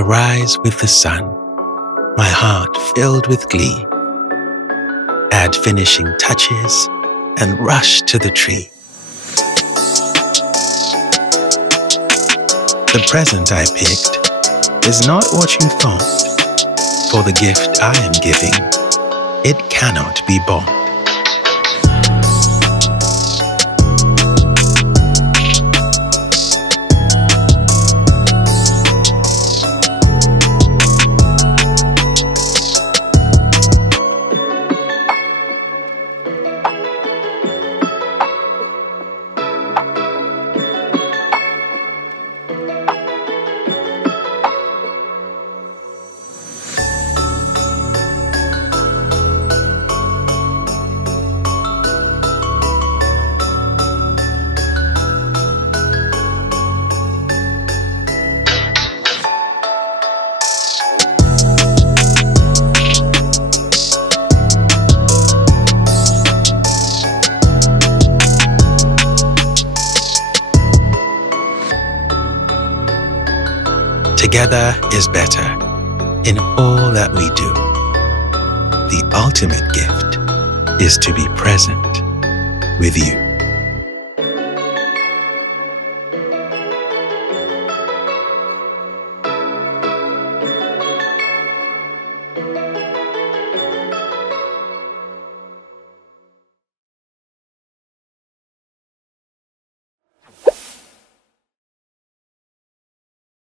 I rise with the sun, my heart filled with glee. Add finishing touches and rush to the tree. The present I picked is not what you thought, for the gift I am giving, it cannot be bought. Together is better in all that we do. The ultimate gift is to be present with you.